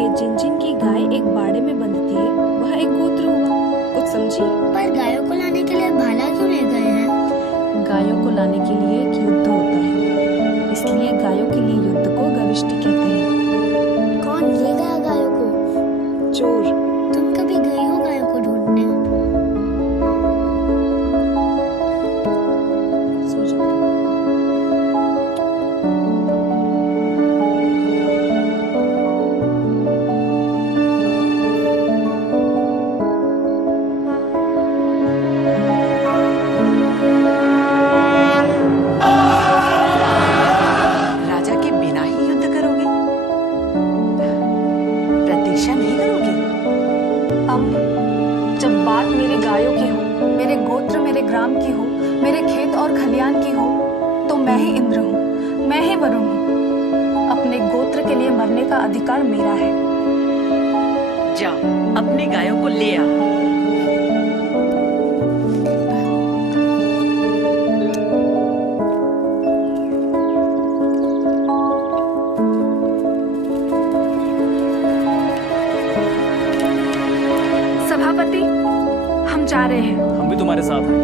इसलिए जिन जिन की गाय एक बाड़े में बंधती है वह एक गोत्र हुआ। कुछ समझी? पर गायों को लाने के लिए भाला क्यों ले गए हैं? गायों को लाने के लिए एक युद्ध होता है, इसलिए गायों के लिए युद्ध को गविष्टि कहते हैं। कौन ले गया गायों को? चोर। तुम कभी गई हो गायों को ढूंढने? सो जाओ। राजा के बिना ही युद्ध करोगे? प्रतीक्षा नहीं करोगे? जब बात मेरी गायों की हो, मेरे गोत्र मेरे ग्राम की हो, मेरे खेत और खलियान की हो, तो मैं ही इंद्र हूँ, मैं ही वरुण हूँ। अपने गोत्र के लिए मरने का अधिकार मेरा है। जाओ अपनी गायों को ले आओ। सभापति, हम जा रहे हैं। हम भी तुम्हारे साथ हैं।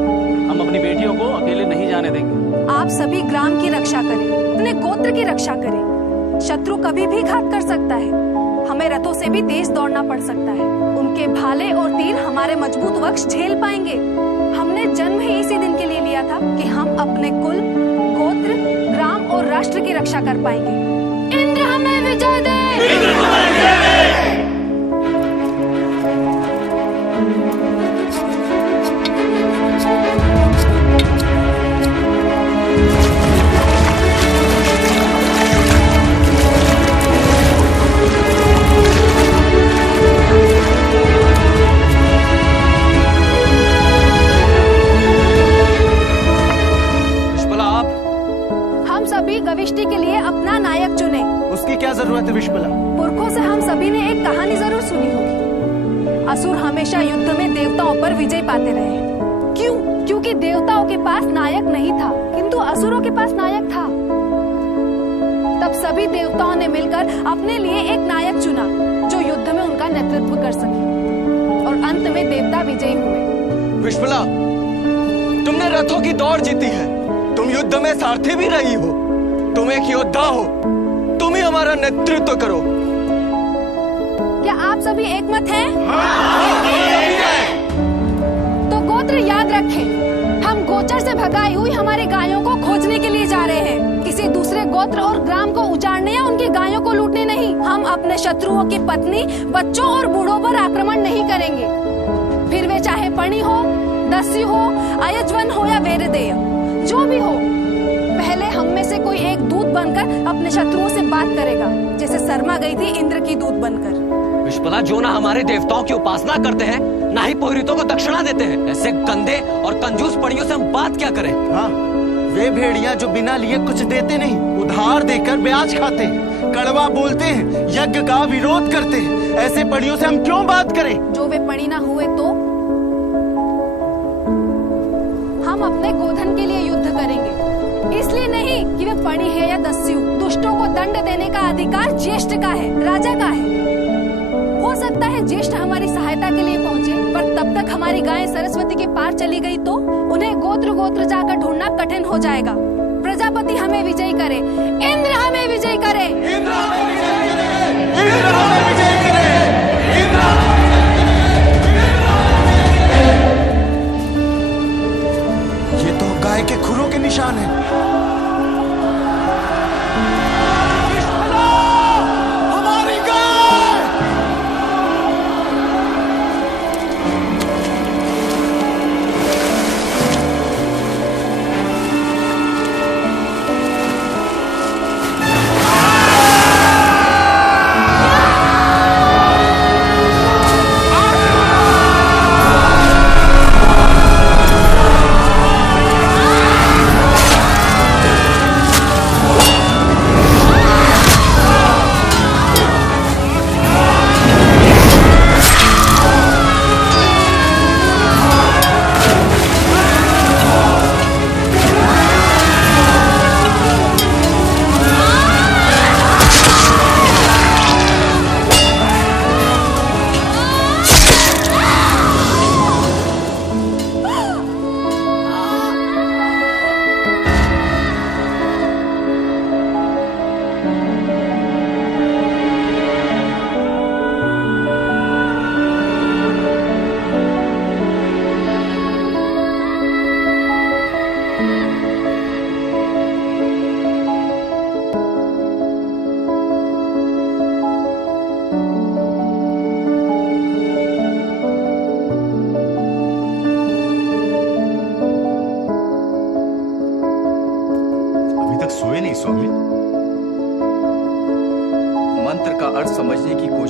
हम अपनी बेटियों को अकेले नहीं जाने देंगे। आप सभी ग्राम की रक्षा करें, अपने गोत्र की रक्षा करें। शत्रु कभी भी घात कर सकता है। हमें रथों से भी तेज दौड़ना पड़ सकता है। उनके भाले और तीर हमारे मजबूत वक्ष झेल पाएंगे। हमने जन्म ही इसी दिन के लिए लिया था कि हम अपने कुल, गोत्र, ग्राम और राष्ट्र की रक्षा कर पाएंगे। इंद्र हमें विजय दे। हम सभी गविष्टि के लिए अपना नायक चुने। उसकी क्या जरूरत है विश्वला? पुरखों से हम सभी ने एक कहानी जरूर सुनी होगी। असुर हमेशा युद्ध में देवताओं पर विजय पाते रहे हैं। क्यों? क्योंकि देवताओं के पास नायक नहीं था, किंतु असुरों के पास नायक था। तब सभी देवताओं ने मिलकर अपने लिए एक नायक चुना जो युद्ध में उनका नेतृत्व कर सके, और अंत में देवता विजयी हुए। विश्वला, तुमने रथों की दौड़ जीती है। तुम युद्ध में सारथी भी रही हो। तुम एक योद्धा हो। तुम ही हमारा नेतृत्व करो। क्या आप सभी एकमत हैं? तो गोत्र याद रखें, हम गोचर से भगाई हुई हमारी गायों को खोजने के लिए जा रहे हैं। किसी दूसरे गोत्र और ग्राम को उजाड़ने या उनकी गायों को लूटने नहीं। हम अपने शत्रुओं की पत्नी, बच्चों और बूढ़ों पर आक्रमण नहीं करेंगे, फिर वे चाहे पणी हो, दस्यु हो, अयजवन हो या वेरदेय, जो भी हो। पहले हम में से कोई एक दूत बनकर अपने शत्रुओं से बात करेगा, जैसे शर्मा गई थी इंद्र की दूत बनकर। विश्वला, जो ना हमारे देवताओं की उपासना करते हैं, ना ही पुरोहितों को दक्षिणा देते हैं, ऐसे गंदे और कंजूस पड़ियों से हम बात क्या करें? हाँ, वे भेड़िया जो बिना लिए कुछ देते नहीं, उधार देकर ब्याज खाते हैं, कड़वा बोलते हैं, यज्ञ का विरोध करते हैं। ऐसे पड़ियों से हम क्यों बात करें? जो वे पणी ना हुए तो हम अपने गोधन के लिए युद्ध करेंगे। इसलिए नहीं कि वे पणी है या दस्यु। दुष्टों को दंड देने का अधिकार ज्येष्ठ का है, राजा का है। हो सकता है ज्येष्ठ हमारी सहायता के लिए पहुँचे, पर तब तक हमारी गायें सरस्वती के पार चली गई तो उन्हें गोत्र गोत्र जाकर ढूंढना कठिन हो जाएगा। प्रजापति हमें विजयी करे। इंद्र हमें विजयी करे। इंद्र हमें विजय करे। इंद्र हमें विजय करे। इंद्र हमें गाय के खुरों के निशान हैं। हमारी गाय!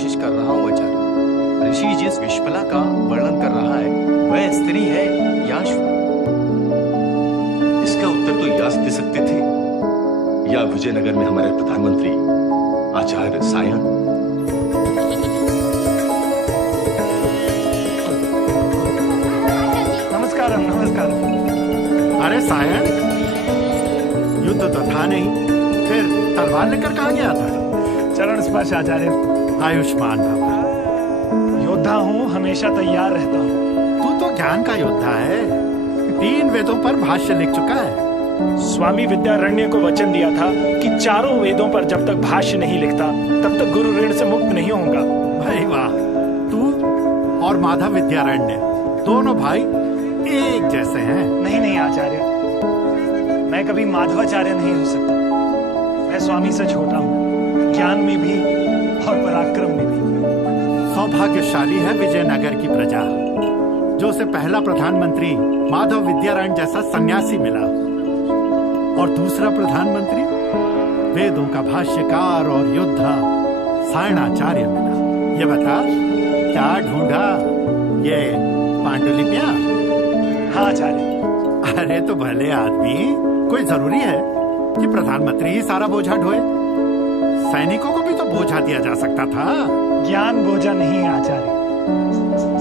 कोशिश कर रहा हूँ आचार्य। ऋषि जिस विश्पला का वर्णन कर रहा है वह स्त्री है या अश्व? इसका उत्तर तो यास दे सकते थे या विजयनगर में हमारे प्रधानमंत्री आचार्य सायन। नमस्कार नमस्कार। अरे सायन, युद्ध तो था नहीं, फिर तलवार लेकर कहाँ गया था? चरण स्पर्श आचार्य। आयुष्मान भव। योद्धा हूँ, हमेशा तैयार रहता हूँ। तू तो ज्ञान का योद्धा है, 3 वेदों पर भाष्य लिख चुका है। स्वामी विद्यारण्य को वचन दिया था कि 4 वेदों पर जब तक भाष्य नहीं लिखता तब तक गुरु ऋण से मुक्त नहीं होऊंगा। भाई वाह, तू और माधव विद्यारण्य दोनों भाई एक जैसे हैं। नहीं आचार्य, मैं कभी माधवाचार्य नहीं हो सकता। मैं स्वामी से छोटा हूँ, ज्ञान में भी और पराक्रम में भी। सौभाग्यशाली है विजयनगर की प्रजा, जो उसे पहला प्रधानमंत्री माधव विद्यारण्य जैसा सन्यासी मिला, और दूसरा प्रधानमंत्री वेदों का भाष्यकार और योद्धा सायणाचार्य मिला। ये बता, क्या ढूंढा? ये पांडुलिपियां? हाँ आचार्य। अरे तो भले आदमी, कोई जरूरी है कि प्रधानमंत्री ही सारा बोझा ढोए? सैनिकों को भी तो बोझा दिया जा सकता था। ज्ञान बोझा नहीं है आचार्य,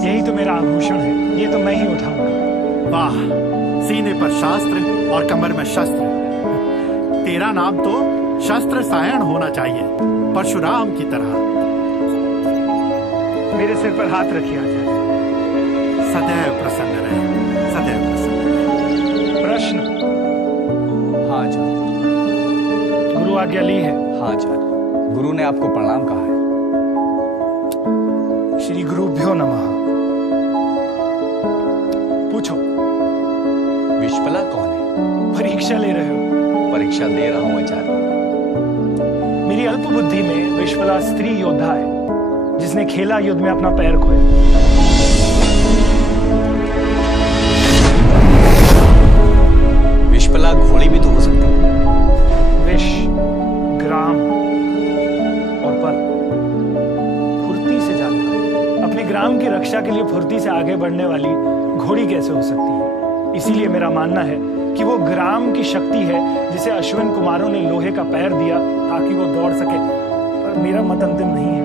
यही तो मेरा आभूषण है, ये तो मैं ही उठाऊंगा। वाह, सीने पर शास्त्र और कमर में शस्त्र। तेरा नाम तो शस्त्र सायण होना चाहिए, परशुराम की तरह। मेरे सिर पर हाथ रखिए आचार्य। सदैव प्रसन्न रहे, सदैव प्रसन्न रहे। प्रश्न? हाँ आचार्य। गुरु आज्ञा ली है? हाँ आचार्य, गुरु ने आपको प्रणाम कहा है। श्री गुरुभ्यो नमः। पूछो। विश्पला कौन है? परीक्षा ले रहे हो? परीक्षा दे रहा हूँ आचार्य। मेरी अल्प बुद्धि में विश्पला स्त्री योद्धा है, जिसने खेला युद्ध में अपना पैर खोया। विश्पला घोड़ी भी तो हो सकती है। विश, ग्राम और पल, फुर्ती से जाने वाली, अपने ग्राम की रक्षा के लिए फुर्ती से आगे बढ़ने वाली घोड़ी कैसे हो सकती है? इसीलिए मेरा मानना है कि वो ग्राम की शक्ति है, जिसे अश्विन कुमारों ने लोहे का पैर दिया ताकि वो दौड़ सके। पर मेरा मत अंतिम नहीं है,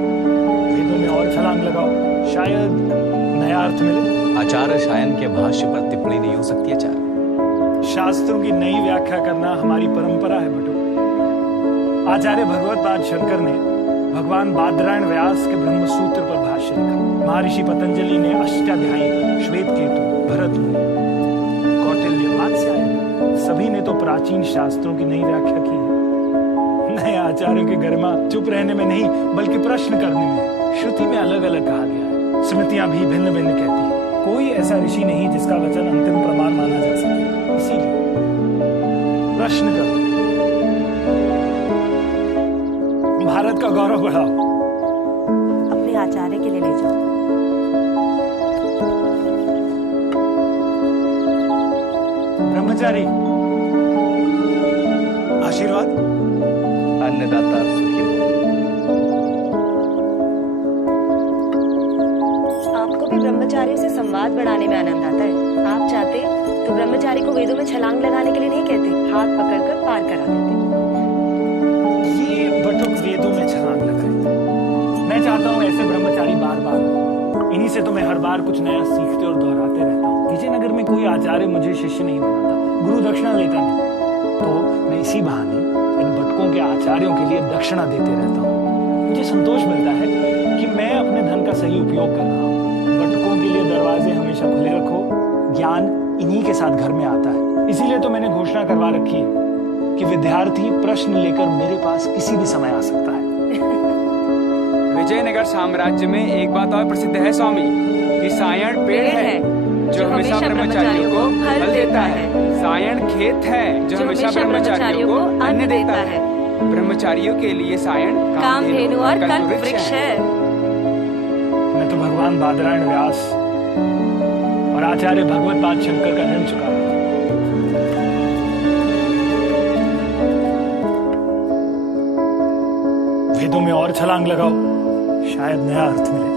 वेदों में और छलांग लगाओ, शायद नया अर्थ मिले। आचार्य सायन के भाष्य पर टिप्पणी नहीं हो सकती आचार्य। शास्त्रों की नई व्याख्या करना हमारी परंपरा है बटू। आचार्य भगवतपाद शंकर ने भगवान बादरायण व्यास के ब्रह्मसूत्र पर भाष्य लिखा। महर्षि पतंजलि ने अष्टाध्यायी पर, श्वेत केतु, भरत मुनि, कौटिल्य, मात्स्यायन, सभी ने तो प्राचीन शास्त्रों की नई व्याख्या की है। नए आचार्यों की गरिमा चुप रहने में नहीं, बल्कि प्रश्न करने में। श्रुति में अलग अलग कहा गया है, स्मृतियां भी भिन्न भिन्न कहती है। कोई ऐसा ऋषि नहीं जिसका वचन अंतिम प्रमाण माना जा सके। इसीलिए प्रश्न करो, भारत का गौरव बढ़ाओ। अपने आचार्य के लिए ले जाओ। ब्रह्मचारी, आशीर्वाद। अन्नदाता सुखी हो। आपको भी ब्रह्मचारी से संवाद बढ़ाने में आनंद आता है। आप चाहते तो ब्रह्मचारी को वेदों में छलांग लगाने के लिए नहीं कहते, हाथ पकड़कर पार करा देते। ये बटुक वेदों में छलांग लगाए। मैं चाहता हूँ ऐसे ब्रह्मचारी बार बार, इन्हीं से तो मैं हर बार कुछ नया सीखते और दोहराते रहता हूँ। विजयनगर में कोई आचार्य मुझे शिष्य नहीं बनाता, गुरु दक्षिणा लेता नहीं, तो मैं इसी बहाने इन बटकों के आचार्यों के लिए दक्षिणा देते रहता हूँ। मुझे संतोष मिलता है कि मैं अपने धन का सही उपयोग कर रहा हूँ। बटकों के लिए दरवाजे हमेशा खुले रखो, ज्ञान इन्हीं के साथ घर में आता है। इसीलिए तो मैंने घोषणा करवा रखी है कि विद्यार्थी प्रश्न लेकर मेरे पास किसी भी समय आ सकता है। विजयनगर साम्राज्य में एक बात और प्रसिद्ध है स्वामी, कि सायण पेड़ है जो हमेशा ब्रह्मचारियों को फल देता है। सायण खेत है जो हमेशा ब्रह्मचारियों को अन्न देता है। ब्रह्मचारियों के लिए सायण कामधेनु और कल्पवृक्ष है। मैं तो भगवान बादरायण व्यास और आचार्य भगवतपाद शंकर का ऋण चुका। वेदों में और छलांग लगाओ, शायद नया अर्थ मिले।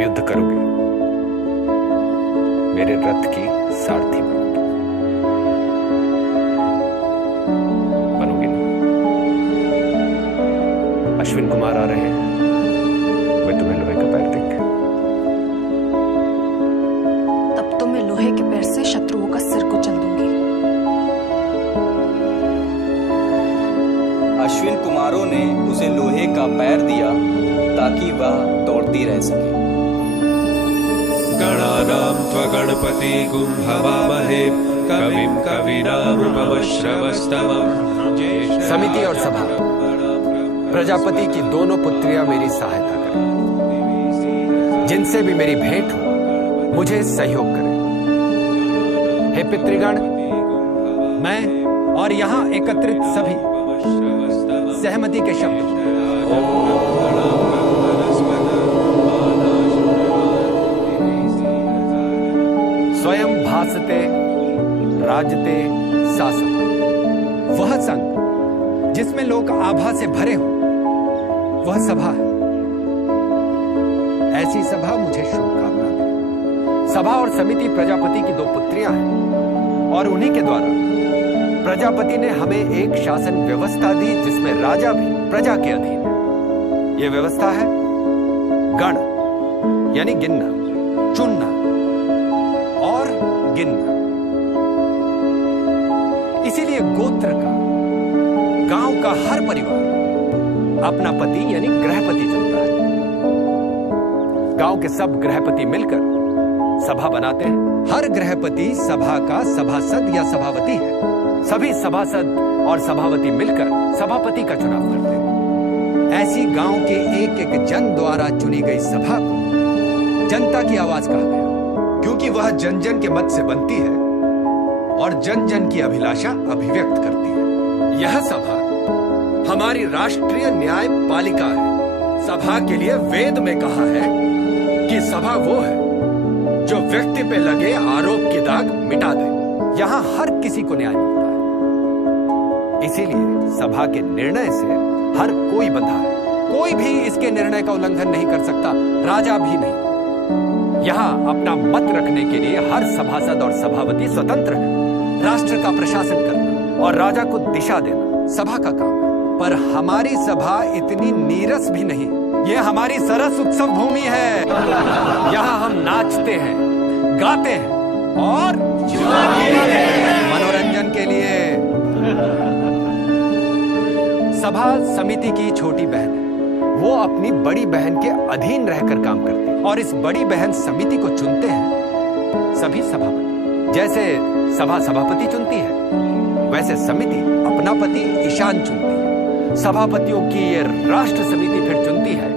युद्ध करोगे, मेरे रथ की सारथी बनोगे, बनोगे ना? अश्विन कुमार आ रहे हैं, वे तुम्हें लोहे का पैर देंगे। तब तो मैं लोहे के पैर से शत्रुओं का सिर कुचल दूंगी। अश्विन कुमारों ने उसे लोहे का पैर दिया ताकि वह दौड़ती रह सके। गणानां त्वगणपति गुंहवामहे कविं कवीनामुपमश्रवस्तमम्। समिति और सभा, प्रजापति की दोनों पुत्रियां मेरी सहायता करें, जिनसे भी मेरी भेंट हो मुझे सहयोग करें। हे पितृगण, मैं और यहाँ एकत्रित सभी सहमति के शब्द। स्वयं भासते राजते सासम। वह संघ जिसमें लोग आभा से भरे हो, वह सभा है। ऐसी सभा मुझे शुभकामना दे। सभा और समिति प्रजापति की दो पुत्रियां हैं और उन्हीं के द्वारा प्रजापति ने हमें एक शासन व्यवस्था दी जिसमें राजा भी प्रजा के अधीन है। यह व्यवस्था है गण यानी गिनना, चुनना और गिनना। इसीलिए गोत्र का, गांव का हर परिवार अपना पति यानी गृहपति चुनता है। गांव के सब गृहपति मिलकर सभा बनाते हैं। हर गृहपति सभा का सभासद या सभापति है। सभी सभासद और सभापति मिलकर सभापति का चुनाव करते हैं। ऐसी गांव के एक एक जन द्वारा चुनी गई सभा को जनता की आवाज कहा गया, क्योंकि वह जन जन के मत से बनती है और जन जन की अभिलाषा अभिव्यक्त करती है। यह सभा हमारी राष्ट्रीय न्याय पालिका है। सभा के लिए वेद में कहा है कि सभा वो है जो व्यक्ति पे लगे आरोप की दाग मिटा दे। यहां हर किसी को न्याय मिलता है, इसीलिए सभा के निर्णय से हर कोई बंधा है। कोई भी इसके निर्णय का उल्लंघन नहीं कर सकता, राजा भी नहीं। यहाँ अपना मत रखने के लिए हर सभासद और सभापति स्वतंत्र है। राष्ट्र का प्रशासन करना और राजा को दिशा देना सभा का काम है। पर हमारी सभा इतनी नीरस भी नहीं। ये हमारी सरस उत्सव भूमि है। यहाँ हम नाचते हैं, गाते हैं और मनोरंजन के लिए। सभा समिति की छोटी बहन है। वो अपनी बड़ी बहन के अधीन रहकर काम करती है और इस बड़ी बहन समिति को चुनते हैं सभी सभापति। जैसे सभा सभापति चुनती है, वैसे समिति अपना पति ईशान चुनती है। सभापतियों की ये राष्ट्र समिति फिर चुनती है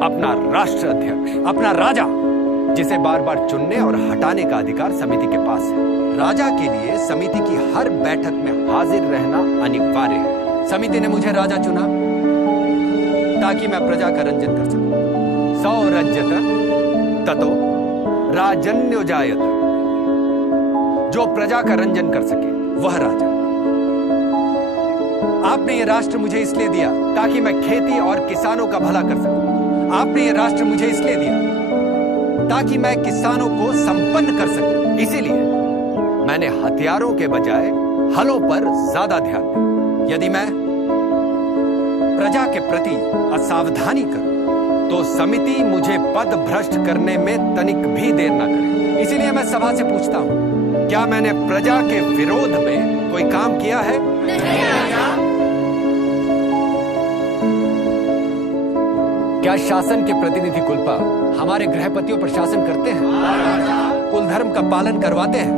अपना राष्ट्र अध्यक्ष, अपना राजा, जिसे बार बार चुनने और हटाने का अधिकार समिति के पास है। राजा के लिए समिति की हर बैठक में हाजिर रहना अनिवार्य है। समिति ने मुझे राजा चुना ताकि मैं प्रजा का रंजन कर सकूं। सौरज्यत ततो राजन्यो जायत। जो प्रजा का रंजन कर सके वह राजा। आपने ये राष्ट्र मुझे इसलिए दिया ताकि मैं खेती और किसानों का भला कर सकूं। आपने ये राष्ट्र मुझे इसलिए दिया ताकि मैं किसानों को संपन्न कर सकूं। इसीलिए मैंने हथियारों के बजाय हलों पर ज्यादा ध्यान दिया। यदि मैं प्रजा के प्रति असावधानी करूं तो समिति मुझे पद भ्रष्ट करने में तनिक भी देर न करे। इसीलिए मैं सभा से पूछता हूं, क्या मैंने प्रजा के विरोध में कोई काम किया है? क्या शासन के प्रतिनिधि कुलपा हमारे गृहपतियों पर शासन करते हैं? कुल धर्म का पालन करवाते हैं?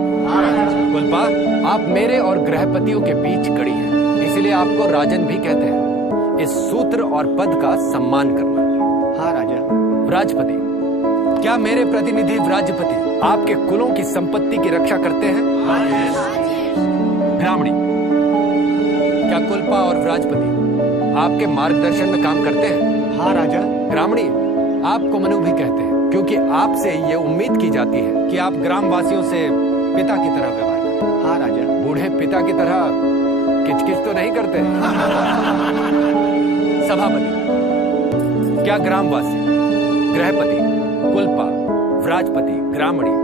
कुलपा, आप मेरे और गृहपतियों के बीच कड़ी हैं, इसलिए आपको राजन भी कहते हैं। इस सूत्र और पद का सम्मान करना। हाँ राजा। व्राजपति, क्या मेरे प्रतिनिधि व्राजपति आपके कुलों की संपत्ति की रक्षा करते हैं? ब्राह्मणी, क्या कुलपा और व्राजपति आपके मार्गदर्शन में काम करते हैं? हाँ राजा। ग्रामणी, आपको मनु भी कहते हैं, क्योंकि आपसे ये उम्मीद की जाती है कि आप ग्रामवासियों से पिता की तरह व्यवहार करें। हाँ राजा। बूढ़े पिता की तरह किचकिच तो नहीं करते? सभापति, क्या ग्रामवासी, गृहपति, कुलपा, व्राजपति, ग्रामणी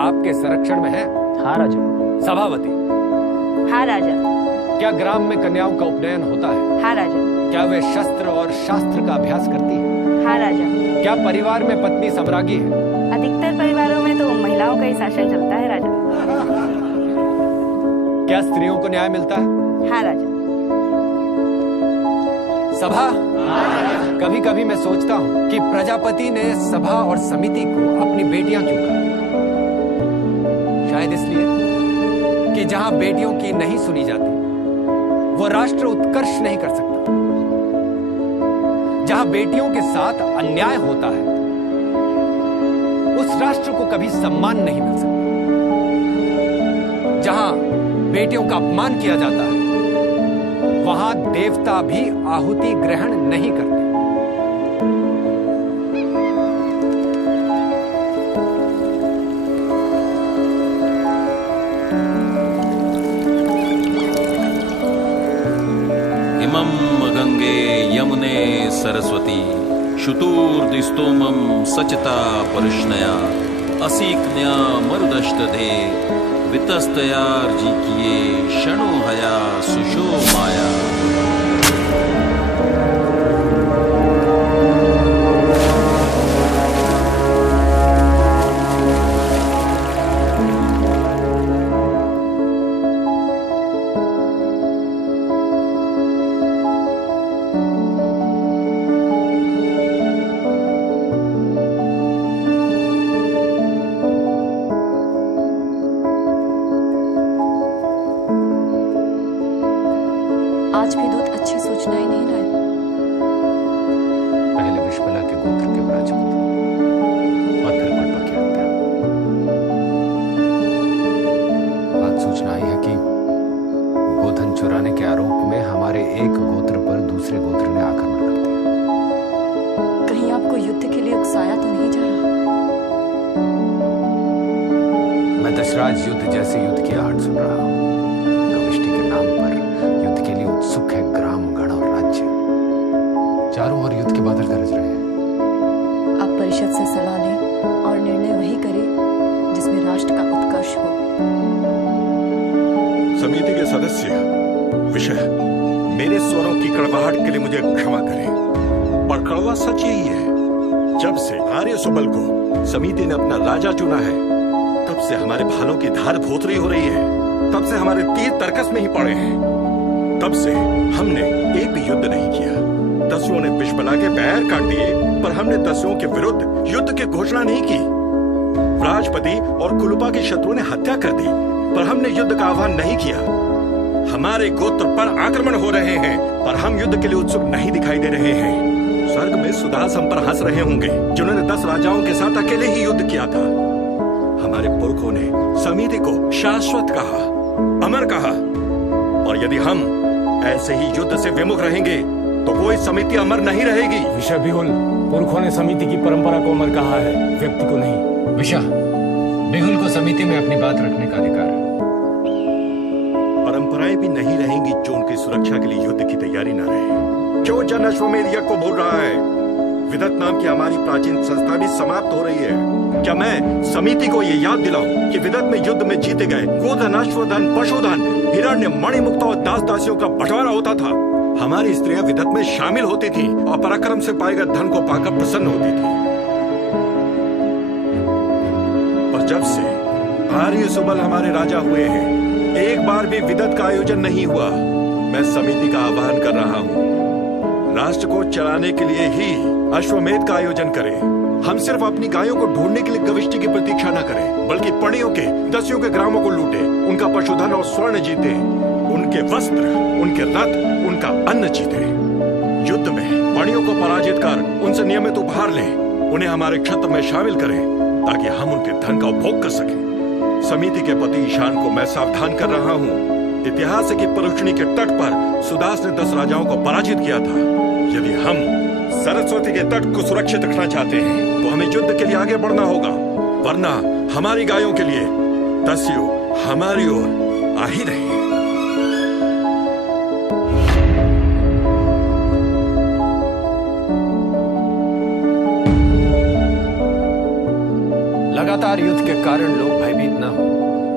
आपके संरक्षण में है? हाँ राजा। सभापति, हाँ राजा। क्या ग्राम में कन्याओं का उपनयन होता है? हाँ राजा। क्या वे शस्त्र और शास्त्र का अभ्यास करती है? हाँ राजा। क्या परिवार में पत्नी सम्राज्ञी है? अधिकतर परिवारों में तो महिलाओं का ही शासन चलता है राजा। क्या स्त्रियों को न्याय मिलता है? हाँ राजा। सभा, कभी कभी मैं सोचता हूँ कि प्रजापति ने सभा और समिति को अपनी बेटियां क्यों कहा? शायद इसलिए कि जहां बेटियों की नहीं सुनी जाती, वो राष्ट्र उत्कर्ष नहीं कर सकता। जहां बेटियों के साथ अन्याय होता है, उस राष्ट्र को कभी सम्मान नहीं मिल सकता। जहां बेटियों का अपमान किया जाता है, वहां देवता भी आहुति ग्रहण नहीं करते। इमं गंगे यमुने सरस्वती शुतूर्दिस्तोमं सचता परिष्णया असीक्न्या मरुदष्टधे वितस्तयार्जिकिये क्षणो हया सुशो माया। आज भी दूत अच्छी सूचनाएं नहीं लाए। पहले विश्वला के गोत्र के व्राजपति और फिर कुलपा की हत्या। आज सूचना आई है कि गोधन चुराने के आरोप में हमारे एक गोत्र पर दूसरे गोत्र ने आक्रमण कर दिया। कहीं आपको युद्ध के लिए उकसाया तो नहीं जा रहा? मैं दशराज युद्ध जैसे युद्ध की आहट सुन रहा हूँ। कविष्टि के नाम पर युद्ध के लिए उत्सुक है ग्राम, गण और राज्य। चारों ओर युद्ध के बादल गरज रहे हैं। आप परिषद से सलाह लें और निर्णय वही करें जिसमें राष्ट्र का उत्कर्ष हो। समिति के सदस्य विषय, मेरे स्वरों की कड़वाहट के लिए मुझे क्षमा करें, पर कड़वा सच यही है। जब से आर्य सुबल को समिति ने अपना राजा चुना है, तब से हमारे भालों की धार भोतरी हो रही है। तब से हमारे तीर तर्कस में ही पड़े हैं। तब से हमने एक भी युद्ध नहीं किया। दस्युओं ने विश्वला के पैर काट दिए, पर हमने दस्युओं के विरुद्ध युद्ध की घोषणा नहीं की। राजपति और कुलपा के शत्रुओं ने हत्या कर दी, पर हमने युद्ध का आह्वान नहीं किया। हमारे गोत्र पर आक्रमण हो रहे हैं, पर हम युद्ध के लिए उत्सुक नहीं दिखाई दे रहे हैं। स्वर्ग में सुदास हम पर हंस रहे होंगे, जिन्होंने 10 राजाओं के साथ अकेले ही युद्ध किया था। हमारे पुरखों ने समिति को शाश्वत कहा, अमर कहा, और यदि हम ऐसे ही युद्ध से विमुख रहेंगे तो कोई समिति अमर नहीं रहेगी। विषय बिहुल, पुरखों ने समिति की परंपरा को अमर कहा है, व्यक्ति को नहीं। विषा, बिहुल को समिति में अपनी बात रखने का अधिकार है। परंपराएं भी नहीं रहेंगी जो उनकी सुरक्षा के लिए युद्ध की तैयारी न रहे। क्यों जन अश्वमेध यज्ञ को बोल रहा है? विदत नाम की हमारी प्राचीन संस्था भी समाप्त हो रही है। क्या मैं समिति को ये याद दिलाऊं कि विदत में युद्ध में जीते गए गोधन, अश्वधन, पशुधन, हिरण्य, मणिमुक्ता और दास दासियों का बंटवारा होता था। हमारी स्त्रियां विदत में शामिल होती थी और पराक्रम से पाए गए धन को पाकर प्रसन्न होती थी। पर जब से आर्य सुबल हमारे राजा हुए हैं, एक बार भी विदत का आयोजन नहीं हुआ। मैं समिति का आह्वान कर रहा हूँ, राष्ट्र को चलाने के लिए ही अश्वमेध का आयोजन करें। हम सिर्फ अपनी गायों को ढूंढने के लिए गविष्टि की प्रतीक्षा न करें, बल्कि पणियों के, दस्युओं के ग्रामों को लूटे, उनका पशुधन और स्वर्ण जीते, उनके वस्त्र, उनके रथ, उनका अन्न जीते। युद्ध में पणियों को पराजित कर उनसे नियमित उपहार लें, उन्हें हमारे क्षत्र में शामिल करें ताकि हम उनके धन का उपभोग कर सकें। समिति के पति ईशान को मैं सावधान कर रहा हूँ। इतिहास की परुष्णी के तट पर सुदास ने 10 राजाओं को पराजित किया था। यदि हम सरस्वती के तट को सुरक्षित रखना चाहते हैं तो हमें युद्ध के लिए आगे बढ़ना होगा, वरना हमारी गायों के लिए दस्यु हमारी ओर आ ही रहे। लगातार युद्ध के कारण लोग भयभीत न हो,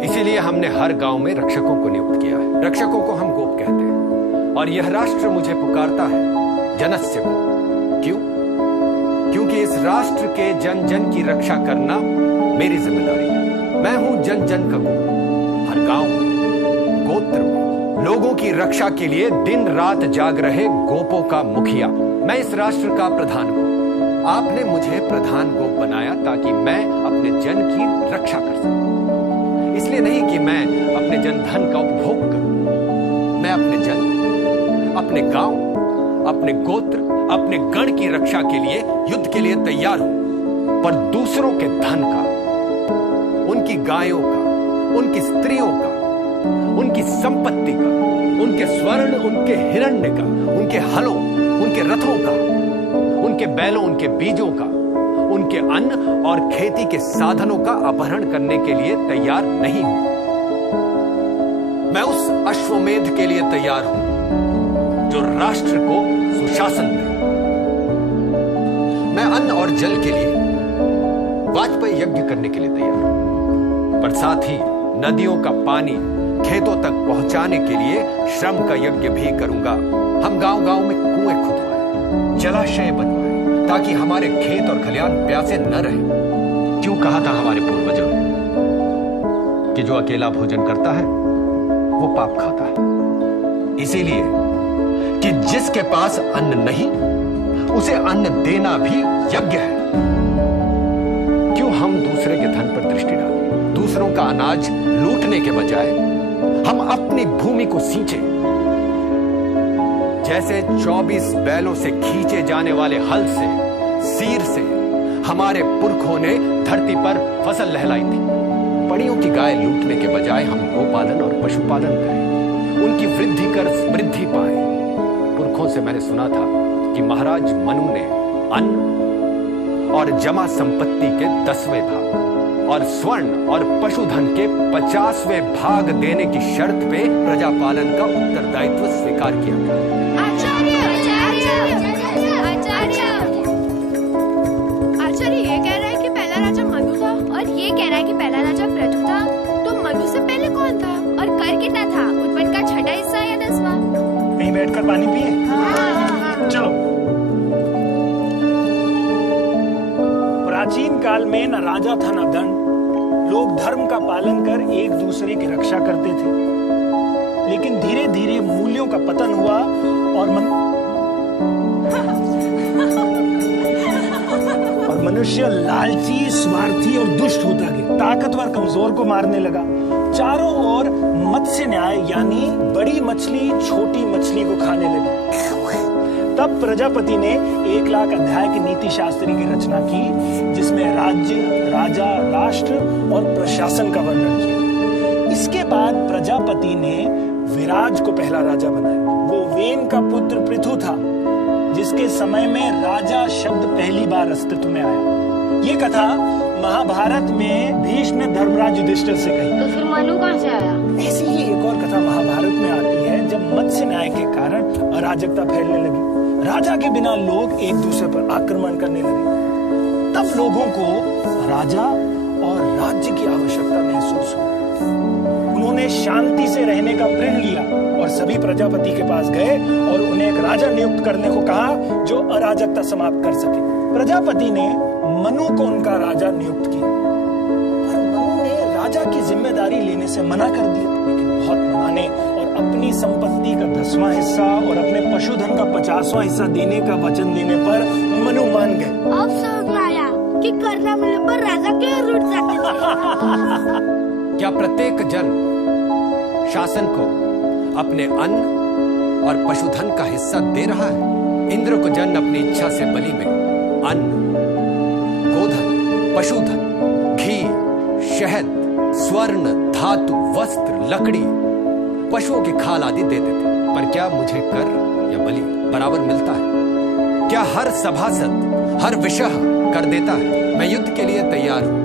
इसीलिए हमने हर गांव में रक्षकों को नियुक्त किया है। रक्षकों को हम गोप कहते हैं और यह राष्ट्र मुझे पुकारता है जनस्य को। क्यों? क्योंकि इस राष्ट्र के जन जन की रक्षा करना मेरी जिम्मेदारी है। मैं हूं जन जन का गोप। हर गांव में, गोत्र में लोगों की रक्षा के लिए दिन रात जाग रहे गोपों का मुखिया। मैं इस राष्ट्र का प्रधान गोप। आपने मुझे प्रधान गोप बनाया ताकि मैं अपने जन की रक्षा कर सकूं। इसलिए नहीं कि मैं अपने जन धन का उपभोग करूं। मैं अपने जन, अपने गांव, अपने गोत्र, अपने गण की रक्षा के लिए युद्ध के लिए तैयार हूं, पर दूसरों के धन का, उनकी गायों का, उनकी स्त्रियों का, उनकी संपत्ति का, उनके स्वर्ण, उनके हिरण्य का, उनके हलों, उनके रथों का, उनके बैलों, उनके बीजों का, उनके अन्न और खेती के साधनों का अपहरण करने के लिए तैयार नहीं हूं। मैं उस अश्वमेध के लिए तैयार हूं जो राष्ट्र को सुशासन दे। मैं अन्न और जल के लिए वाजपेयी यज्ञ करने के लिए तैयार हूं, पर साथ ही नदियों का पानी खेतों तक पहुंचाने के लिए श्रम का यज्ञ भी करूंगा। हम गांव-गांव में कुएं खुदवाएं, जलाशय बनवाएं, ताकि हमारे खेत और खलिहान प्यासे न रहे। क्यों कहा था हमारे पूर्वजों ने कि जो अकेला भोजन करता है वो पाप खाता है। इसीलिए कि जिसके पास अन्न नहीं उसे अन्न देना भी यज्ञ है। क्यों हम दूसरे के धन पर दृष्टि डालें? दूसरों का अनाज लूटने के बजाय हम अपनी भूमि को सींचे। जैसे 24 बैलों से खींचे जाने वाले हल से, सीर से हमारे पुरखों ने धरती पर फसल लहलाई थी। पड़ियों की गाय लूटने के बजाय हम गोपालन और पशुपालन करें, उनकी वृद्धि कर समृद्धि पाए। पुरखों से मैंने सुना था कि महाराज मनु ने अन्न और जमा संपत्ति के 10वें भाग और स्वर्ण और पशुधन के 50वें भाग देने की शर्त पे प्रजापालन का उत्तरदायित्व स्वीकार किया। आचार्य ये कह रहा है कि पहला राजा मनु था और ये कह रहा है कि पहला राजा पृथु था। तो मनु से पहले कौन था और कर कितना था? उत्पन्न का छठा हिस्सा या 10वां? कहीं बैठकर पानी पिए? चलो। प्राचीन काल में न राजा था न दंड। लोग धर्म का पालन कर एक दूसरे की रक्षा करते थे, लेकिन धीरे धीरे मूल्यों का पतन हुआ और मनुष्य लालची, स्वार्थी और दुष्ट होता गया। ताकतवर कमजोर को मारने लगा। चारों ओर मत्स्य न्याय यानी बड़ी मछली छोटी मछली को खाने लगी। तब प्रजापति ने 1 लाख अध्याय की नीति शास्त्री की रचना की, जिसमें राज्य, राजा, राष्ट्र और प्रशासन का वर्णन किया। इसके बाद प्रजापति ने विराज को पहला राजा बनाया। वो वेन का पुत्र पृथु था, जिसके समय में राजा शब्द पहली बार अस्तित्व में आया। ये कथा महाभारत में भीष्म ने धर्मराज युधिष्ठिर से कही। तो फिर मनु कहां से आया? ऐसी ही एक और कथा महाभारत में आती है, जब मत्स्य न्याय के कारण अराजकता फैलने लगी। राजा के बिना लोग एक दूसरे पर आक्रमण करने लगे। तब लोगों को राजा और राज्य की आवश्यकता महसूस हुई। उन्होंने शांति से रहने का प्रण लिया और सभी प्रजापति के पास गए और उन्हें एक राजा नियुक्त करने को कहा जो अराजकता समाप्त कर सके। प्रजापति ने मनु को उनका राजा नियुक्त किया, पर मनु ने राजा की जिम्मेदारी लेने से मना कर दिया। लेकिन बहुत लौटाने और अपनी संपत्ति का 10वां हिस्सा और अपने पशुधन का 50वां हिस्सा देने का वचन देने पर मनु मान गए। अब समझ में आया कि करना मिलने पर राजा क्यों रूठ जाते थे। क्या प्रत्येक जन शासन को अपने अन्न और पशुधन का हिस्सा दे रहा है? इंद्र को जन अपनी इच्छा से बलि में अन्न, गोधन, पशुधन, घी, शहद, स्वर्ण, धातु, वस्त्र, लकड़ी, पशुओं की खाल आदि देते थे। पर क्या मुझे कर या बलि बराबर मिलता है? क्या हर सभासद हर विषह कर देता है? मैं युद्ध के लिए तैयार हूं,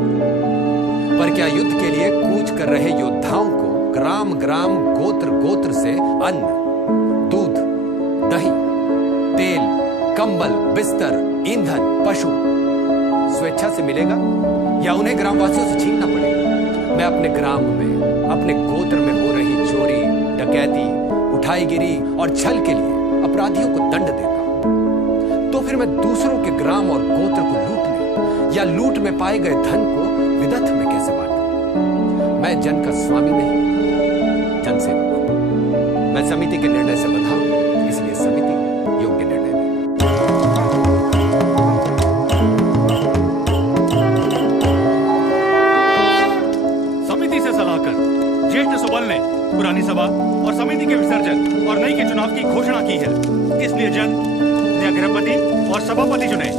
पर क्या युद्ध के लिए कूच कर रहे योद्धाओं को ग्राम ग्राम गोत्र गोत्र से अन्न, दूध, दही, तेल, कंबल, बिस्तर, ईंधन, पशु स्वेच्छा से मिलेगा या उन्हें ग्रामवासियों से छीनना पड़ेगा? मैं अपने ग्राम में, अपने गोत्र में हो रही चोरी, डकैती, उठाईगिरी और छल के लिए अपराधियों को दंड देता हूं, तो फिर मैं दूसरों के ग्राम और गोत्र को लूटने या लूट में पाए गए धन को विदथ में कैसे बांटूं? मैं जन का स्वामी नहीं, जनसेवक हूं। मैं समिति के निर्णय से बंधा हूं, इसलिए समिति योग्य निर्णय ले। समिति से सलाह कर ज्येष्ठ सुबल ने पुरानी सभा और समिति के विसर्जन और नई के चुनाव की घोषणा की है। इसलिए जन नया गृहपति और सभापति चुने।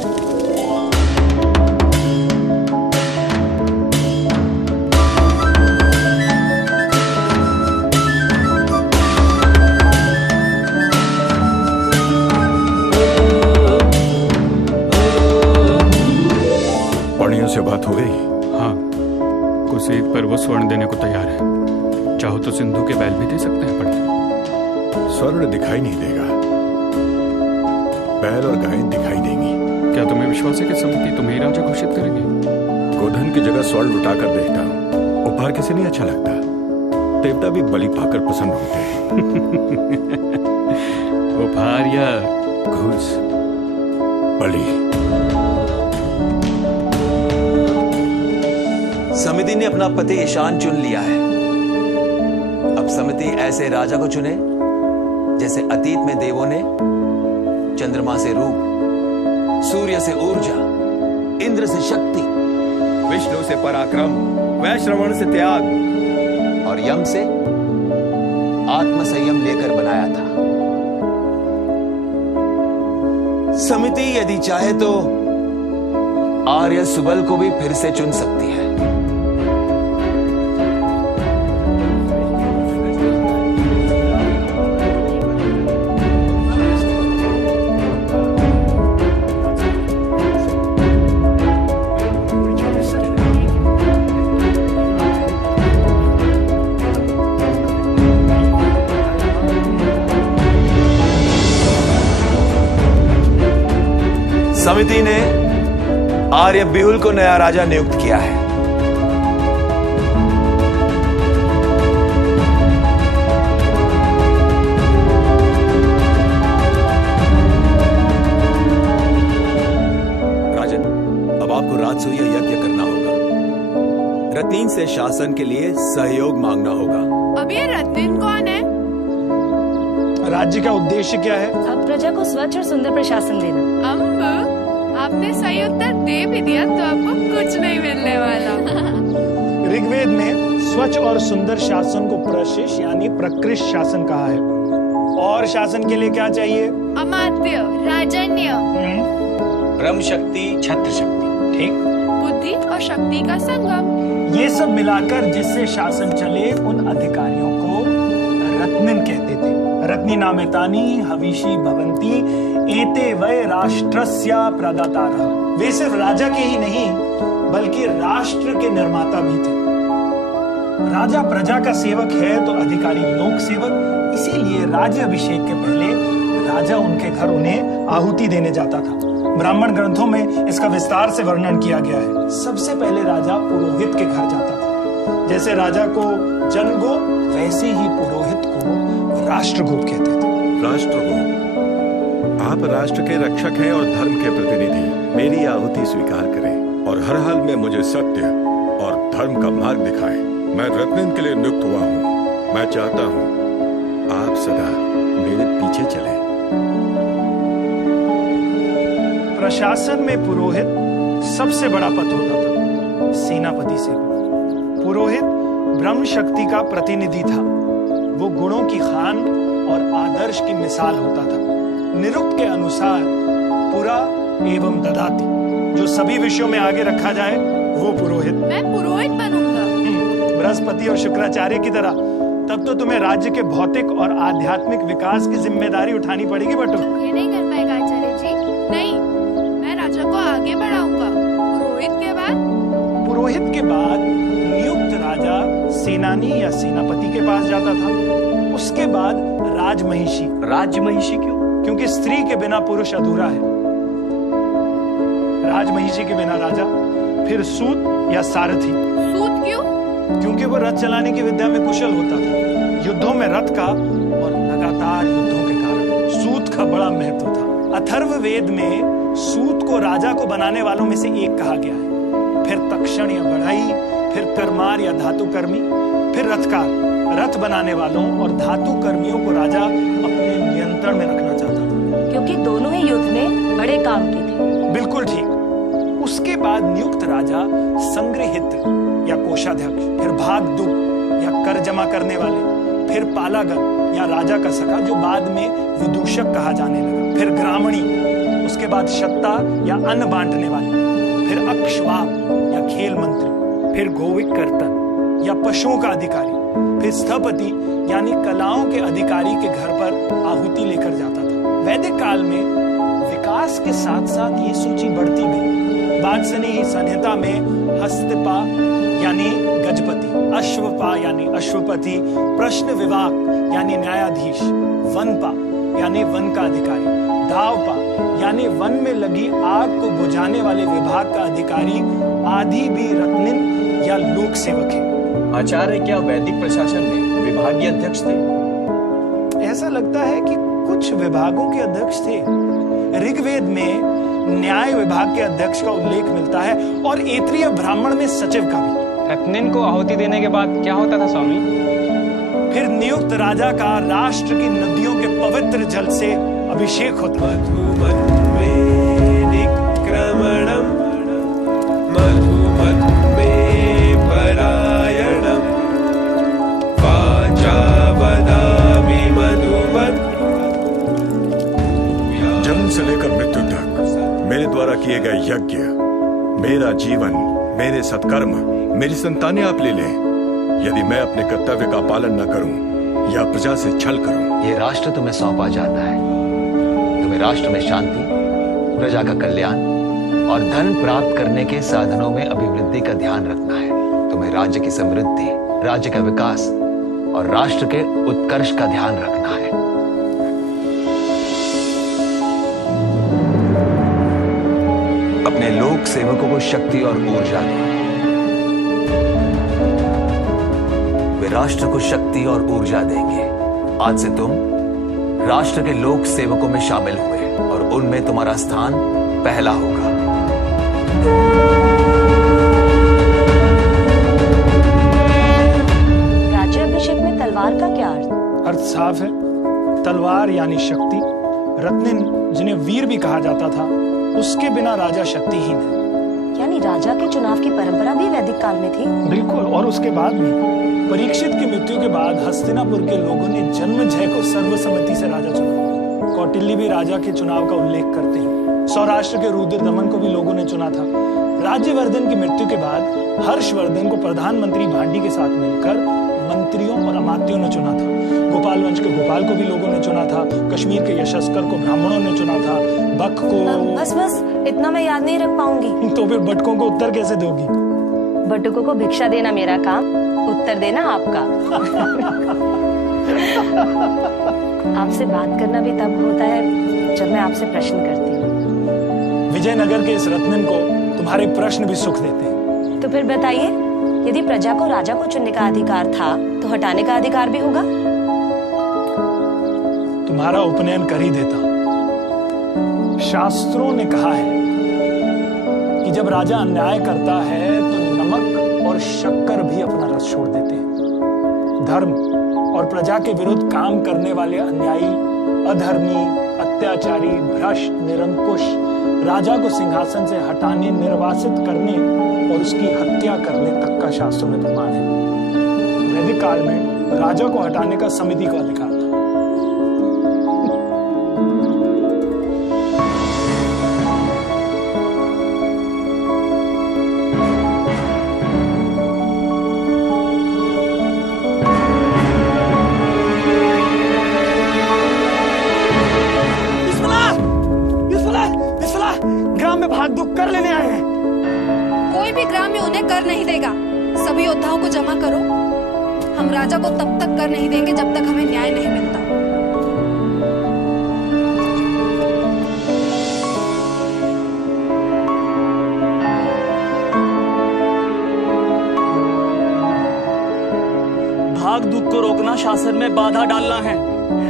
से बात हो गई? हाँ, कुलसीत पर वो स्वर्ण देने को तैयार है। चाहो तो सिंधु के बैल भी दे सकते हैं पंडित। स्वर्ण दिखाई नहीं देगा, बैल और गायें दिखाई देंगी। क्या तुम्हें विश्वास है कि समिति तुम्हें ही राजा घोषित करेगी? गोधन की जगह स्वर्ण लुटा कर देखता हूँ। उपहार किसे नहीं अच्छा लगता? देवता भी बलि पाकर पसंद होते हैं। उपहार या घूस? बलि। समिति ने अपना पति ईशान चुन लिया है। अब समिति ऐसे राजा को चुने जैसे अतीत में देवों ने चंद्रमा से रूप, सूर्य से ऊर्जा, इंद्र से शक्ति, विष्णु से पराक्रम, वैश्रवण से त्याग और यम से आत्म संयम लेकर बनाया था। समिति यदि चाहे तो आर्य सुबल को भी फिर से चुन सकती है। समिति ने आर्य बिहुल को नया राजा नियुक्त किया है। राजन, अब आपको राजसूय यज्ञ करना होगा। रत्नीन से शासन के लिए सहयोग मांगना होगा। अब ये रत्नीन कौन है? राज्य का उद्देश्य क्या है? अब प्रजा को स्वच्छ और सुंदर प्रशासन देना। आपने सही उत्तर दे भी दिया तो आपको कुछ नहीं मिलने वाला। ऋग्वेद में स्वच्छ और सुंदर शासन को प्रशिष यानी प्रकृष्ट शासन कहा है। और शासन के लिए क्या चाहिए? अमात्य, राजन्य, ब्रह्म शक्ति, छत्र शक्ति, ठीक, बुद्धि और शक्ति का संगम। ये सब मिलाकर जिससे शासन चले उन अधिकारियों को रत्निन कहते थे। रत्नी नामेतानी हविषी भवंती एते वै राष्ट्रस्य प्रदातारः। वे सिर्फ राजा के ही नहीं बल्कि राष्ट्र के निर्माता भी थे। राजा प्रजा का सेवक है तो अधिकारी लोक सेवक। इसीलिए राज्य अभिषेक के पहले राजा उनके घर उन्हें आहुति देने जाता था। ब्राह्मण ग्रंथों में इसका विस्तार से वर्णन किया गया है। सबसे पहले राजा पुरोहित के घर जाता था। जैसे राजा को जनगोप वैसे ही पुरोहित को राष्ट्रगोप कहते थे। राष्ट्रगोप, आप राष्ट्र के रक्षक हैं और धर्म के प्रतिनिधि। मेरी आहुति स्वीकार करें और हर हाल में मुझे सत्य और धर्म का मार्ग दिखाएं। मैं रत्निन के लिए नियुक्त हुआ हूँ। मैं चाहता हूँ आप सदा मेरे पीछे चले। प्रशासन में पुरोहित सबसे बड़ा पद होता था, सेनापति से। पुरोहित ब्रह्म शक्ति का प्रतिनिधि था। वो गुणों की खान और आदर्श की मिसाल होता था। निरुक्त के अनुसार पुरा एवं ददाति, जो सभी विषयों में आगे रखा जाए वो पुरोहित। मैं पुरोहित बनूंगा। बृहस्पति और शुक्राचार्य की तरह। तब तो तुम्हें राज्य के भौतिक और आध्यात्मिक विकास की जिम्मेदारी उठानी पड़ेगी बटू। ये नहीं कर पाएगा आचार्य जी। नहीं, मैं राजा को आगे बढ़ाऊंगा। पुरोहित के बाद नियुक्त राजा सेनानी या सेनापति के पास जाता था। उसके बाद राजमहिषी। राजमहिषी क्यों? क्योंकि स्त्री के बिना पुरुष अधूरा है। राजमहिषी के बिना राजा, फिर सूत या सारथी। सूत क्यों? क्योंकि वो रथ चलाने की विद्या में कुशल होता था। युद्धों में रथ का और लगातार युद्धों के कारण सूत का बड़ा महत्व था। अथर्ववेद में सूत को राजा को बनाने वालों में से एक कहा गया है। फिर तक्षण या बढ़ई, फिर करमार या धातुकर्मी, फिर रथकार। रथ बनाने वालों और धातु कर्मियों को राजा अपने नियंत्रण में रखना चाहता था, क्योंकि दोनों ही युद्ध में बड़े काम के थे। बिल्कुल ठीक। उसके बाद नियुक्त राजा संग्रहित या कोषाध्यक्ष, फिर भागदूत या कर जमा करने वाले, फिर पालागन या राजा का सखा जो बाद में विदूषक कहा जाने लगा, फिर ग्रामणी, उसके बाद शत्ता या अन्न बांटने वाले, फिर अक्षवाप या खेल मंत्री, फिर गोविक कर्तन या पशुओं का अधिकारी, फिर स्थपति यानी कलाओं के अधिकारी के घर पर आहुति लेकर जाता था। वैदिक काल में विकास के साथ साथ ये सूची बढ़ती गई। वात्सनी संहिता में हस्तपा यानी गजपति, अश्वपा यानी अश्वपति, प्रश्न विभाग यानी न्यायाधीश, वनपा यानी वन का अधिकारी, धावपा यानी वन में लगी आग को बुझाने वाले विभाग का अधिकारी आदि भी रत्निन या लोक सेवक है। आचार्य, क्या वैदिक प्रशासन में विभागीय अध्यक्ष थे? ऐसा लगता है कि कुछ विभागों के अध्यक्ष थे। ऋग्वेद में न्याय विभाग के अध्यक्ष का उल्लेख मिलता है और ऐत्रीय ब्राह्मण में सचिव का भी। रत्निन को आहुति देने के बाद क्या होता था स्वामी? फिर नियुक्त राजा का राष्ट्र की नदियों के पवित्र जल से अभिषेक होता है। जन्म से लेकर मृत्यु तक मेरे द्वारा किए गए यज्ञ, मेरा जीवन, मेरे सत्कर्म, मेरी संतानें आप ले लें। यदि मैं अपने कर्तव्य का पालन न करूं या प्रजा से छल करूं, ये राष्ट्र तुम्हें सौंपा जाता है। तुम्हें राष्ट्र में शांति, प्रजा का कल्याण और धन प्राप्त करने के साधनों में अभिवृद्धि का ध्यान रखना है। तुम्हें राज्य की समृद्धि, राज्य का विकास और राष्ट्र के उत्कर्ष का ध्यान रखना है। अपने लोक सेवकों को शक्ति और ऊर्जा दो। वे राष्ट्र को शक्ति और ऊर्जा देंगे। आज से तुम राष्ट्र के लोक सेवकों में शामिल हुए और उनमें तुम्हारा स्थान पहला होगा। राज्याभिषेक में तलवार का क्या अर्थ? अर्थ साफ है। तलवार यानी शक्ति। रत्निन, जिन्हें वीर भी कहा जाता था, उसके बिना राजा शक्तिहीन है। यानी राजा के चुनाव की परंपरा भी वैदिक काल में थी? बिल्कुल, और उसके बाद भी। परीक्षित की मृत्यु के बाद हस्तिनापुर के लोगों ने जन्मजय को सर्वसम्मति से राजा चुना। कौटिल्य भी राजा के चुनाव का उल्लेख करते हैं। सौराष्ट्र के रुद्र दमन को भी लोगों ने चुना था। राज्यवर्धन की मृत्यु के बाद हर्षवर्धन को प्रधानमंत्री भांडी के साथ मिलकर मंत्रियों और अमात्यों ने चुना था। गोपाल वंश के गोपाल को भी लोगों ने चुना था। कश्मीर के यशस्कर को ब्राह्मणों ने चुना था। बक को बस इतना मैं याद नहीं रख पाऊंगी। तो फिर बटकों को उत्तर कैसे दोगी? बटुकों को भिक्षा देना मेरा काम, उत्तर देना आपका। आपसे बात करना भी तब होता है जब मैं आपसे प्रश्न करती हूँ। विजयनगर के इस रत्निन को तुम्हारे प्रश्न भी सुख देते हैं। तो फिर बताइए, यदि प्रजा को राजा को चुनने का अधिकार था तो हटाने का अधिकार भी होगा? तुम्हारा उपनयन कर ही देता। शास्त्रों ने कहा है कि जब राजा अन्याय करता है तो नमक और शक्कर भी अपना रस छोड़ देते हैं। धर्म, और प्रजा के विरुद्ध काम करने वाले अन्यायी, अधर्मी, अत्याचारी, भ्रष्ट, निरंकुश राजा को सिंहासन से हटाने, निर्वासित करने और उसकी हत्या करने तक का शास्त्रों में प्रमाण है। वैदिक काल में राजा को हटाने का समिति का अधिकार था। भाग दुख कर लेने आए हैं। कोई भी ग्राम में उन्हें कर नहीं देगा। सभी योद्धाओं को जमा करो। हम राजा को तब तक कर नहीं देंगे जब तक हमें न्याय नहीं मिलता। भाग दुख को रोकना शासन में बाधा डालना है।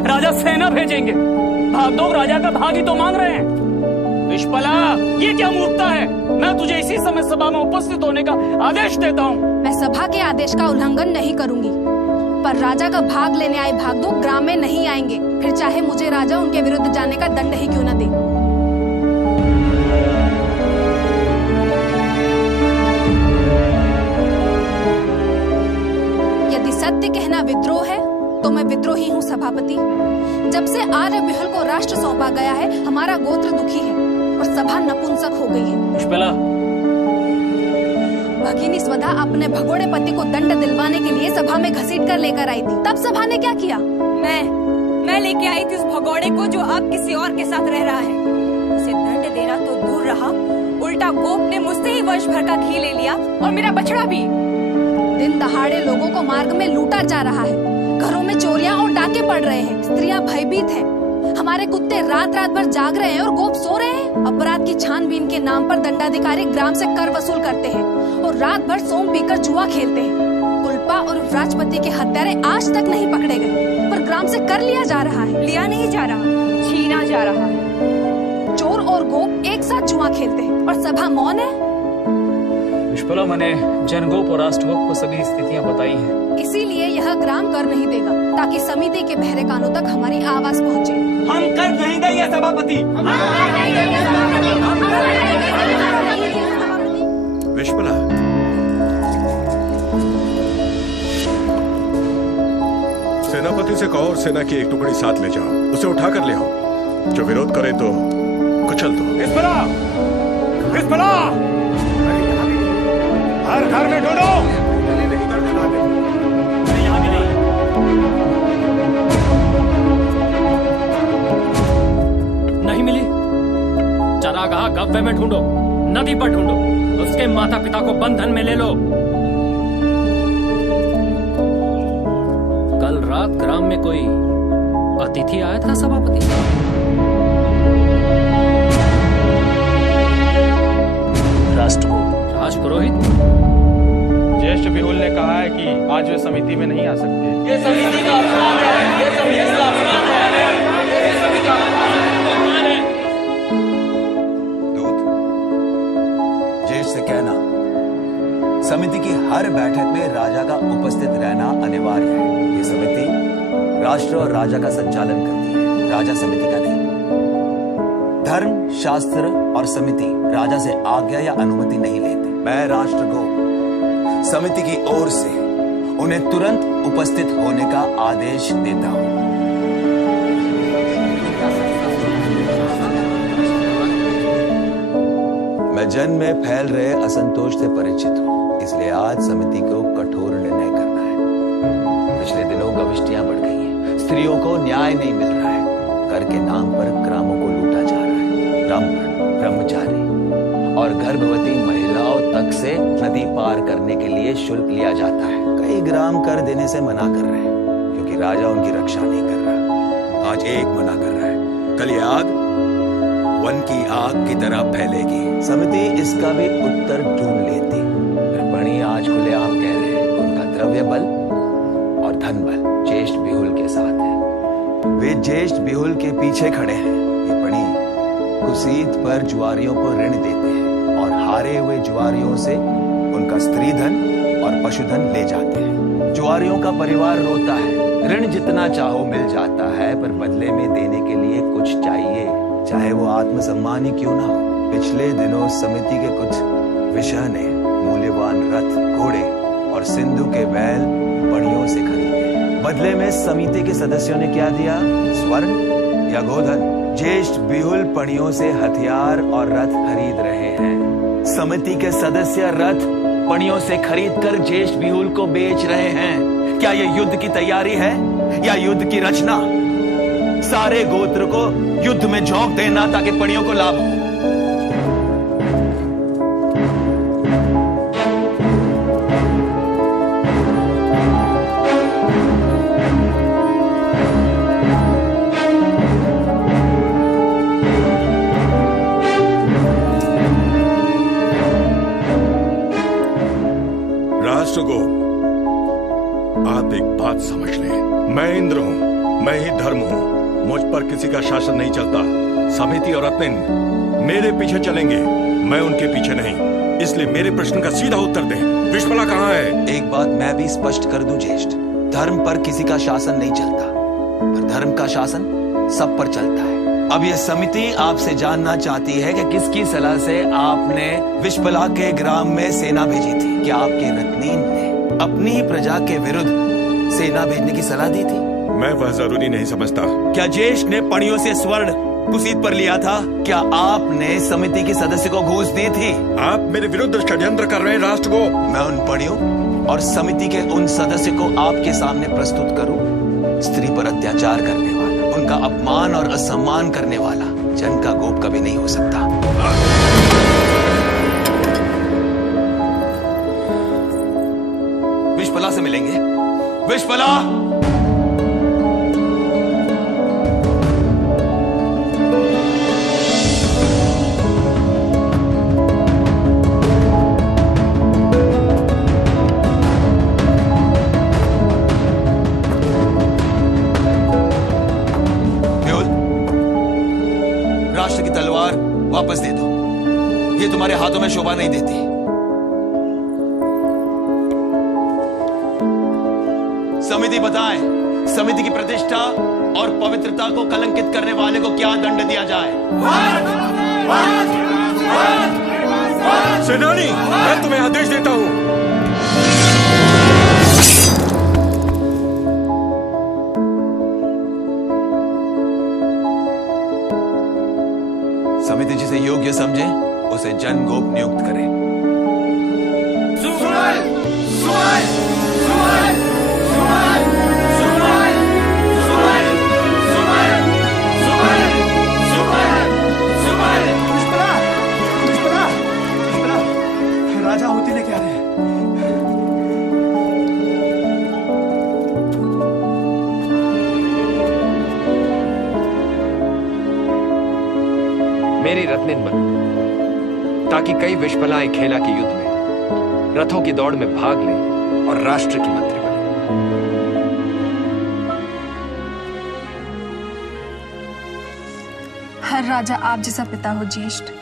राजा सेना भेजेंगे। भाग दो, राजा का भाग ही तो मांग रहे हैं। विश्वला, ये क्या मूर्खता है? मैं तुझे इसी समय सभा में उपस्थित होने का आदेश देता हूँ। मैं सभा के आदेश का उल्लंघन नहीं करूंगी, पर राजा का भाग लेने आए भागदो ग्राम में नहीं आएंगे, फिर चाहे मुझे राजा उनके विरुद्ध जाने का दंड ही क्यों न दे। यदि सत्य कहना विद्रोह है तो मैं विद्रोही हूँ सभापति। जब से आर्य बिहुल को राष्ट्र सौंपा गया है, हमारा गोत्र दुखी है और सभा नपुंसक हो गई है। पुष्पला, भगिनी स्वधा अपने भगोड़े पति को दंड दिलवाने के लिए सभा में घसीट कर लेकर आई थी। तब सभा ने क्या किया? मैं लेके आई थी उस भगोड़े को जो अब किसी और के साथ रह रहा है। उसे दंड देना तो दूर रहा, उल्टा गोप ने मुझसे ही वर्ष भर का घी ले लिया और मेरा बछड़ा भी। दिन दहाड़े लोगों को मार्ग में लूटा जा रहा है। घरों में चोरियां और डाके पड़ रहे हैं। स्त्रियां भयभीत हैं। हमारे कुत्ते रात रात भर जाग रहे हैं और गोप सो रहे हैं। अपराध की छानबीन के नाम पर दंडाधिकारी ग्राम से कर वसूल करते हैं और रात भर सोम पीकर जुआ खेलते हैं। कुल्पा और राजपति के हत्यारे आज तक नहीं पकड़े गए, पर ग्राम से कर लिया जा रहा है। लिया नहीं जा रहा, छीना जा रहा है। चोर और गोप एक साथ जुआ खेलते हैं और सभा मौन है। विश्वला, मैंने जनगोप और राष्ट्रगोप को सभी स्थितियाँ बताई हैं। इसीलिए यह ग्राम कर नहीं देगा, ताकि समिति के बहरे कानों तक हमारी आवाज पहुँचे। हम कर नहीं देंगे सभापति। विश्वला, सेनापति से कहो और सेना की एक टुकड़ी साथ ले जाओ। उसे उठा कर ले आओ। जो विरोध करे तो कुचल दो। विश्वला, विश्वला, हर घर में ढूंढो। नहीं मिली। चरागाह गव्वे में ढूंढो, नदी पर ढूंढो, उसके माता पिता को बंधन में ले लो। कल रात ग्राम में कोई अतिथि आया था सभापति? राजपुरोहित। ज्येष्ठ बिहुल ने कहा है कि आज वे समिति में नहीं आ सकते। ये समिति का अपमान है। ये समिति का अपमान है। ये समिति का अपमान है। दूत, ज्येष्ठ से कहना, समिति की हर बैठक में राजा का उपस्थित रहना अनिवार्य है। ये समिति राष्ट्र और राजा का संचालन करती है, राजा समिति का नहीं। धर्म, शास्त्र और समिति राजा से आज्ञा या अनुमति नहीं लेते। मैं राष्ट्र को समिति की ओर से उन्हें तुरंत उपस्थित होने का आदेश देता हूं। मैं जन में फैल रहे असंतोष से परिचित हूं, इसलिए आज समिति को कठोर निर्णय करना है। पिछले दिनों गविष्टियां बढ़ गई हैं, स्त्रियों को न्याय नहीं मिल रहा है, कर के नाम पर ग्रामों को लूटा जा रहा है। ब्राह्मण, ब्रह्मचारी और गर्भवती महिलाओं तक से नदी पार करने के लिए शुल्क लिया जाता है। कई ग्राम कर देने से मना कर रहे हैं क्योंकि राजा उनकी रक्षा नहीं कर रहा। आज एक मना कर रहा है, कल ये आग वन की आग की तरह फैलेगी। समिति इसका भी उत्तर ढूंढ लेती। बणी आज खुलेआम कह रहे हैं उनका द्रव्य बल और धन बल ज्येष्ठ बिहुल के साथ है। वे ज्येष्ठ बिहुल के पीछे खड़े हैं। ये बणी कुसीत पर जुआरियों को ऋण देते हैं और हारे हुए जुआरियों से उनका स्त्री धन और पशुधन ले जाते हैं। जुआरियों का परिवार रोता है ऋण जितना चाहो मिल जाता है, पर बदले में देने के लिए कुछ चाहिए, चाहे वो आत्मसम्मान ही क्यों ना हो। पिछले दिनों समिति के कुछ विषय ने मूल्यवान रथ, घोड़े और सिंधु के बैल बढ़ियों से खरीदे। बदले में समिति के सदस्यों ने क्या दिया? स्वर्ण या गोधन? ज्येष्ठ बिहुल पणियों से हथियार और रथ खरीद रहे हैं। समिति के सदस्य रथ पणियों से खरीदकर ज्येष्ठ बिहुल को बेच रहे हैं। क्या यह युद्ध की तैयारी है या युद्ध की रचना? सारे गोत्र को युद्ध में झोंक देना ताकि पणियों को लाभ हो। आप एक बात समझ लें, मैं इंद्र हूँ, मैं ही धर्म हूँ, मुझ पर किसी का शासन नहीं चलता। समिति और रत्न मेरे पीछे चलेंगे, मैं उनके पीछे नहीं। इसलिए मेरे प्रश्न का सीधा उत्तर दें, विश्वला कहाँ है? एक बात मैं भी स्पष्ट कर दूं ज्येष्ठ, धर्म पर किसी का शासन नहीं चलता, पर धर्म का शासन सब पर चलता है। अब यह समिति आपसे जानना चाहती है कि किसकी सलाह से आपने विश्वला के ग्राम में सेना भेजी थी। क्या आपके रत्नीन ने अपनी ही प्रजा के विरुद्ध सेना भेजने की सलाह दी थी? मैं वह जरूरी नहीं समझता। क्या ज्येष्ठ ने पणियों से स्वर्ण कुसीत पर लिया था? क्या आपने समिति के सदस्य को घूस दी थी? आप मेरे विरुद्ध षड्यंत्र कर रहे हैं राष्ट्र को। मैं उन पणियों और समिति के उन सदस्य को आपके सामने प्रस्तुत करूं, स्त्री पर अत्याचार करने वाला, उनका अपमान और असम्मान करने वाला जन का गोप कभी नहीं हो सकता। विश्वला से मिलेंगे। विश्वला! राष्ट्र की तलवार वापस दे दो, ये तुम्हारे हाथों में शोभा नहीं देती। समिति बताएं, समिति की प्रतिष्ठा और पवित्रता को कलंकित करने वाले को क्या दंड दिया जाए? सेनानी, मैं तुम्हें आदेश देता हूं। समिति जिसे योग्य समझे उसे जन गोप नियुक्त करे। राजा होती लेके आ रहे हैं। मेरी रत्निन बनो, ताकि कई विश्वलाएं खेला के युद्ध में रथों की दौड़ में भाग लें और राष्ट्र की मंत्री बने। हर राजा आप जैसा पिता हो ज्येष्ठ।